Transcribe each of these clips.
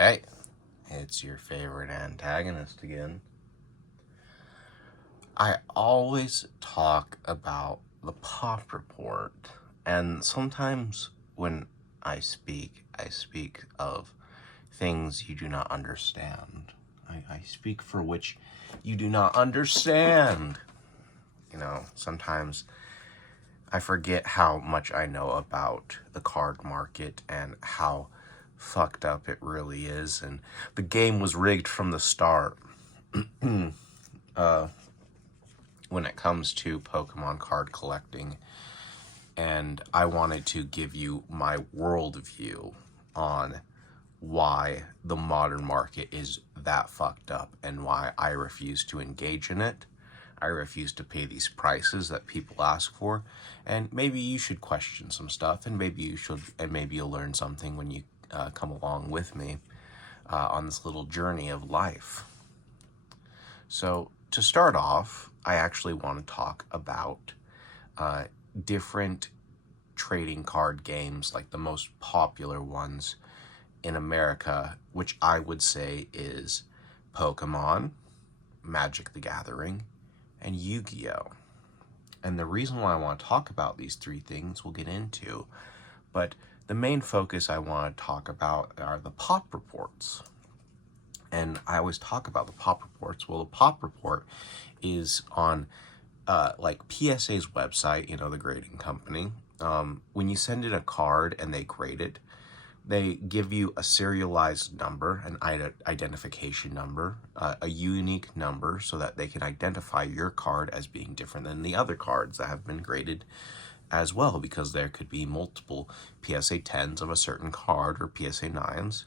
Hey, it's your favorite antagonist again. I always talk about the pop report, and sometimes when I speak of things you do not understand. I speak for which you do not understand. Sometimes I forget how much I know about the card market and how fucked up it really is, and the game was rigged from the start. When it comes to Pokemon card collecting, and I wanted to give you my worldview on why the modern market is that fucked up and why I refuse to engage in it. I refuse to pay these prices that people ask for, and maybe you should question some stuff, and maybe you'll learn something when you come along with me on this little journey of life. So to start off, I actually want to talk about different trading card games, like the most popular ones in America, which I would say is Pokemon, Magic the Gathering, and Yu-Gi-Oh! And the reason why I want to talk about these three things we'll get into, but the main focus I want to talk about are the pop reports. And I always talk about the pop reports. Well, the pop report is on like PSA's website, the grading company. When you send in a card and they grade it, they give you a serialized number, an identification number, a unique number, so that they can identify your card as being different than the other cards that have been graded as well, because there could be multiple PSA 10s of a certain card or PSA 9s.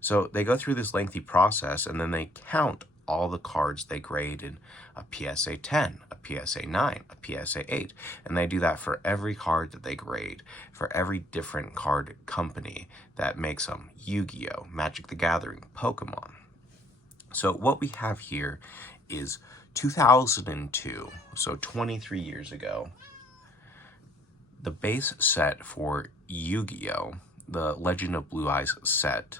So they go through this lengthy process, and then they count all the cards they grade in a PSA 10, a PSA 9, a PSA 8. And they do that for every card that they grade, for every different card company that makes them. Yu-Gi-Oh!, Magic the Gathering, Pokemon. So what we have here is 2002, so 23 years ago. The base set for Yu-Gi-Oh!, the Legend of Blue Eyes set,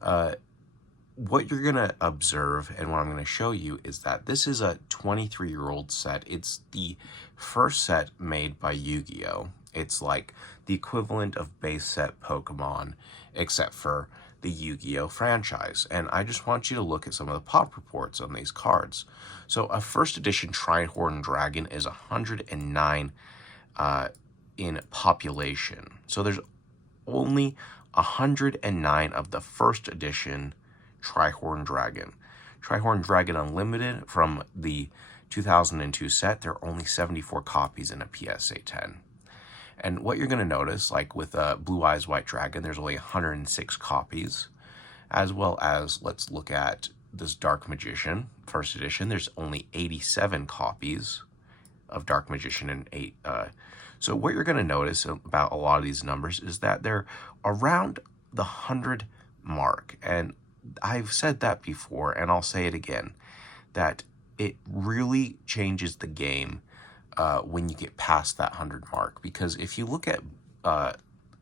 what you're going to observe and what I'm going to show you is that this is a 23-year-old set. It's the first set made by Yu-Gi-Oh! It's like the equivalent of base set Pokemon, except for the Yu-Gi-Oh! Franchise. And I just want you to look at some of the pop reports on these cards. So a first edition Trihorn Dragon is 109 in population. So there's only 109 of the first edition Trihorn Dragon. Trihorn Dragon Unlimited from the 2002 set, there are only 74 copies in a PSA 10. And what you're going to notice, like with Blue Eyes White Dragon, there's only 106 copies. As well as, let's look at this Dark Magician, first edition, there's only 87 copies of Dark Magician and 8. So what you're going to notice about a lot of these numbers is that they're around the 100 mark. And I've said that before, and I'll say it again, that it really changes the game when you get past that 100 mark. Because if you look at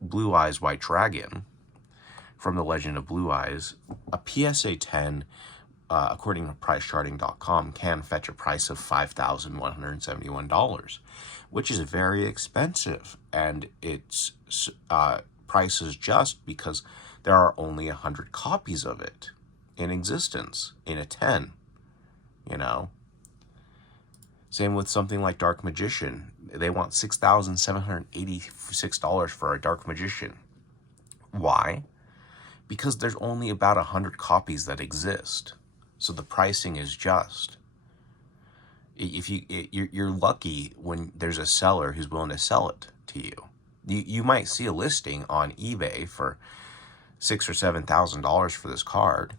Blue Eyes White Dragon from the Legend of Blue Eyes, a PSA 10, according to PriceCharting.com, can fetch a price of $5,171, which is very expensive, and its price is just because there are only 100 copies of it in existence in a 10, Same with something like Dark Magician. They want $6,786 for a Dark Magician. Why? Because there's only about 100 copies that exist. So the pricing is just. If you're lucky when there's a seller who's willing to sell it to you. You might see a listing on eBay for $6,000 or $7,000 for this card,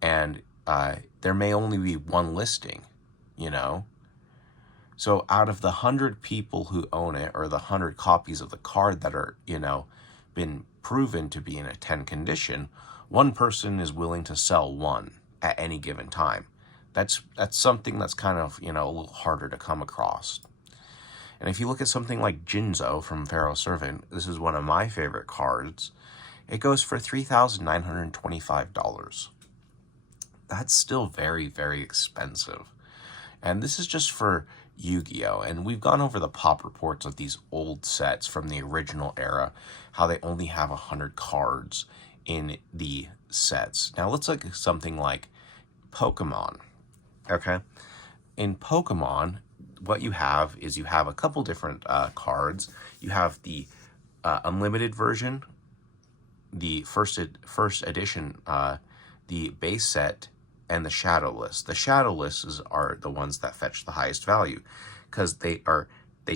and there may only be one listing, So out of the 100 people who own it, or the 100 copies of the card that are, been proven to be in a 10 condition, one person is willing to sell one at any given time. That's something that's kind of, a little harder to come across. And if you look at something like Jinzo from Pharaoh Servant, this is one of my favorite cards. it goes for $3,925. That's still very, very expensive. And this is just for Yu-Gi-Oh! And we've gone over the pop reports of these old sets from the original era, how they only have 100 cards in the sets. Now let's look at something like Pokemon, okay? In Pokemon, what you have is you have a couple different cards. You have the unlimited version, the first edition, the base set, and the shadowless. The shadowless are the ones that fetch the highest value because they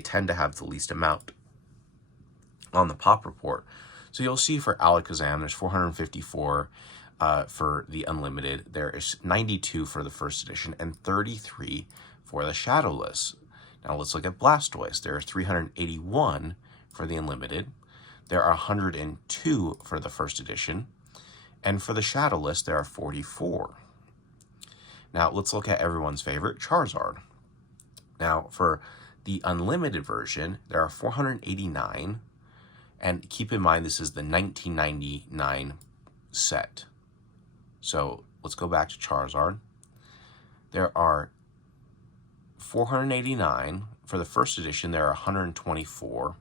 tend to have the least amount on the pop report. So you'll see for Alakazam, there's 454 for the unlimited. There is 92 for the first edition and 33 for the shadowless. Now let's look at Blastoise. There are 381 for the unlimited. There are 102 for the first edition. And for the shadowless, there are 44. Now let's look at everyone's favorite, Charizard. Now for the unlimited version, there are 489. And keep in mind, this is the 1999 set. So let's go back to Charizard. There are 489. For the first edition, there are 124.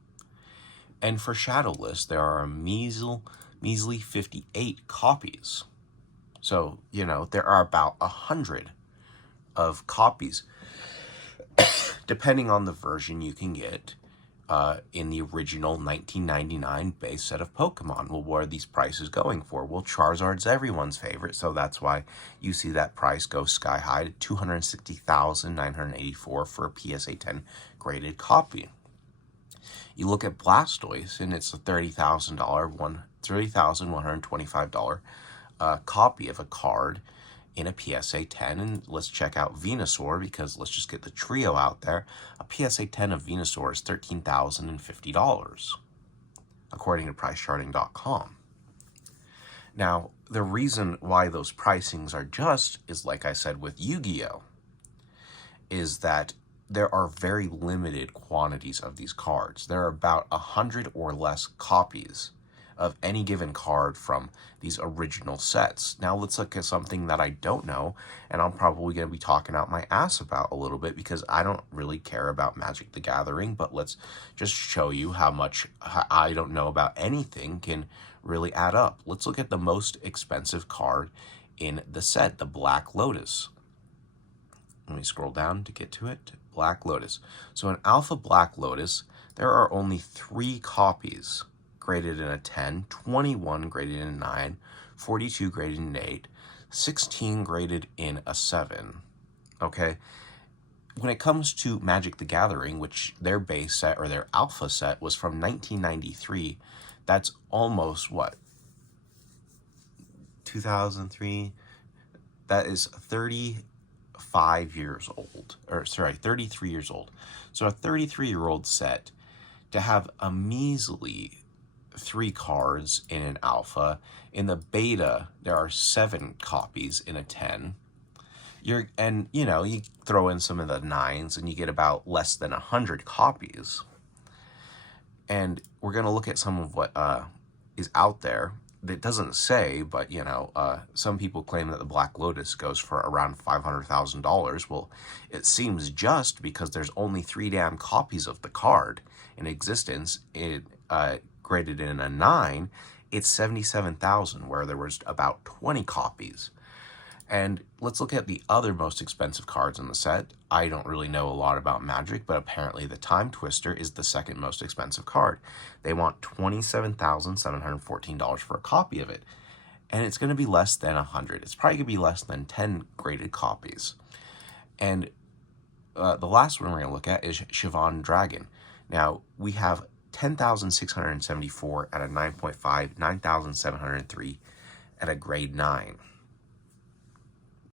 And for Shadowless, there are a measly 58 copies. So, you know, there are about 100 of copies, depending on the version you can get in the original 1999 base set of Pokemon. Well, what are these prices going for? Well, Charizard's everyone's favorite, so that's why you see that price go sky high to $260,984 for a PSA 10 graded copy. You look at Blastoise, and it's a $30,125 copy of a card in a PSA 10. And let's check out Venusaur, because let's just get the trio out there. A PSA 10 of Venusaur is $13,050, according to PriceCharting.com. Now, the reason why those pricings are just is, like I said with Yu-Gi-Oh!, is that there are very limited quantities of these cards. There are about 100 or less copies of any given card from these original sets. Now let's look at something that I don't know, and I'm probably going to be talking out my ass about a little bit because I don't really care about Magic the Gathering, but let's just show you how much I don't know about anything can really add up. Let's look at the most expensive card in the set, the Black Lotus. Let me scroll down to get to it. Black Lotus. So in Alpha Black Lotus, there are only 3 copies graded in a 10, 21 graded in a 9, 42 graded in an 8, 16 graded in a 7. Okay? When it comes to Magic the Gathering, which their base set or their alpha set was from 1993, that's almost what? 2003? That is 35 years old, or sorry, 33 years old. So a 33-year-old set to have a measly 3 cards in an alpha. In the beta, there are 7 copies in a 10. You throw in some of the 9s and you get about less than 100 copies. And we're going to look at some of what is out there that doesn't say, but some people claim that the Black Lotus goes for around $500,000. Well, it seems just because there's only 3 damn copies of the card in existence. It graded in a 9, it's $77,000, where there was about 20 copies. And let's look at the other most expensive cards in the set. I don't really know a lot about Magic, but apparently the Time Twister is the second most expensive card. They want $27,714 for a copy of it. And it's going to be less than 100. It's probably going to be less than 10 graded copies. And the last one we're going to look at is Siobhan Dragon. Now, we have 10,674 at a 9.5, 9,703 at a grade 9.